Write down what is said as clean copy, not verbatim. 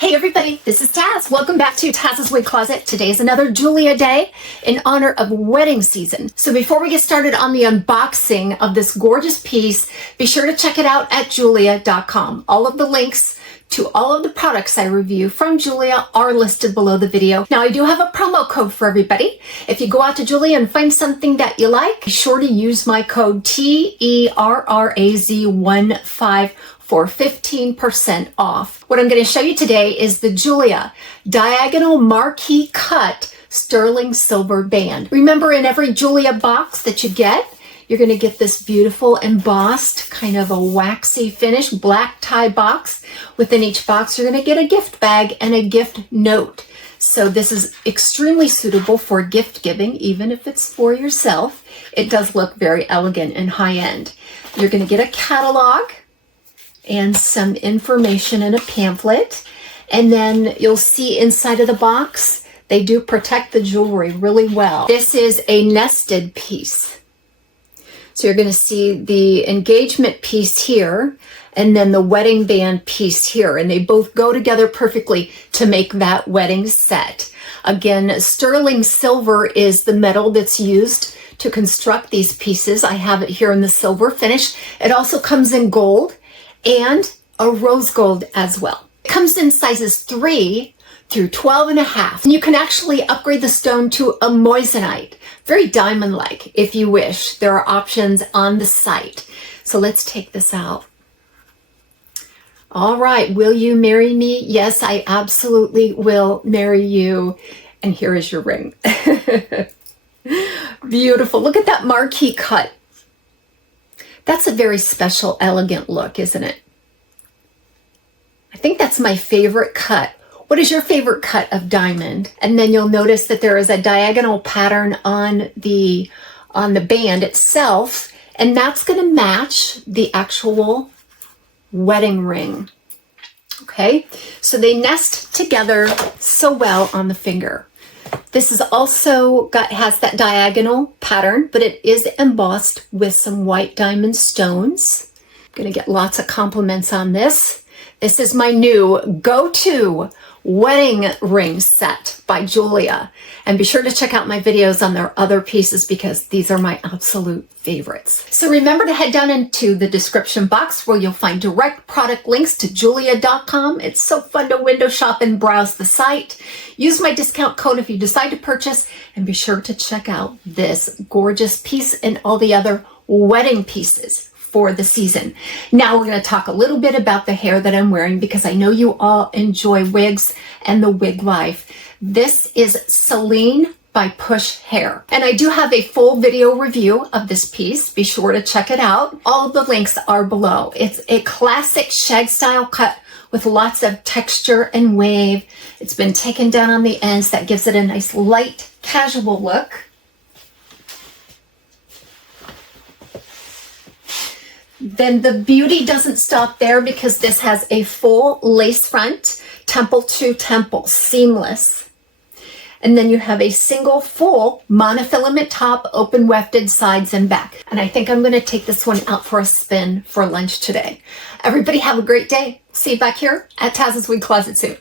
Hey everybody, this is Taz. Welcome back to Taz's Wig Closet. Today is another Jeulia day in honor of wedding season. So before we get started on the unboxing of this gorgeous piece, be sure to check it out at jeulia.com. All of the links to all of the products I review from Jeulia are listed below the video. Now I do have a promo code for everybody. If you go out to Jeulia and find something that you like, be sure to use my code TERRAZ15 for 15% off. What I'm going to show you today is the Jeulia Diagonal Marquis Cut Sterling Silver Band. Remember, in every Jeulia box that you get, you're going to get this beautiful embossed, kind of a waxy finish, black tie box. Within each box, you're going to get a gift bag and a gift note. So this is extremely suitable for gift giving, even if it's for yourself. It does look very elegant and high-end. You're going to get a catalog and some information in a pamphlet. And then you'll see inside of the box, they do protect the jewelry really well. This is a nested piece. So you're going to see the engagement piece here and then the wedding band piece here. And they both go together perfectly to make that wedding set. Again, sterling silver is the metal that's used to construct these pieces. I have it here in the silver finish. It also comes in gold and a rose gold as well. It comes in sizes 3 through 12.5. And you can actually upgrade the stone to a moissanite, very diamond-like if you wish. There are options on the site. So let's take this out. All right, will you marry me? Yes, I absolutely will marry you. And here is your ring. Beautiful. Look at that marquee cut. That's a very special, elegant look, isn't it? I think that's my favorite cut. What is your favorite cut of diamond? And then you'll notice that there is a diagonal pattern on the band itself, and that's going to match the actual wedding ring. Okay, so they nest together so well on the finger. This is also has that diagonal pattern, but it is embossed with some white diamond stones. I'm going to get lots of compliments on this. This is my new go-to wedding ring set by Jeulia. And be sure to check out my videos on their other pieces because these are my absolute favorites. So remember to head down into the description box where you'll find direct product links to jeulia.com. It's so fun to window shop and browse the site. Use my discount code if you decide to purchase, and be sure to check out this gorgeous piece and all the other wedding pieces for the season. Now we're going to talk a little bit about the hair that I'm wearing because I know you all enjoy wigs and the wig life. This is Celine by Push Hair. And I do have a full video review of this piece. Be sure to check it out. All of the links are below. It's a classic shag style cut with lots of texture and wave. It's been taken down on the ends. That gives it a nice light, casual look. Then the beauty doesn't stop there because this has a full lace front, temple to temple, seamless. And then you have a single full monofilament top, open wefted sides and back. And I think I'm going to take this one out for a spin for lunch today. Everybody have a great day. See you back here at Taz's Wig Closet soon.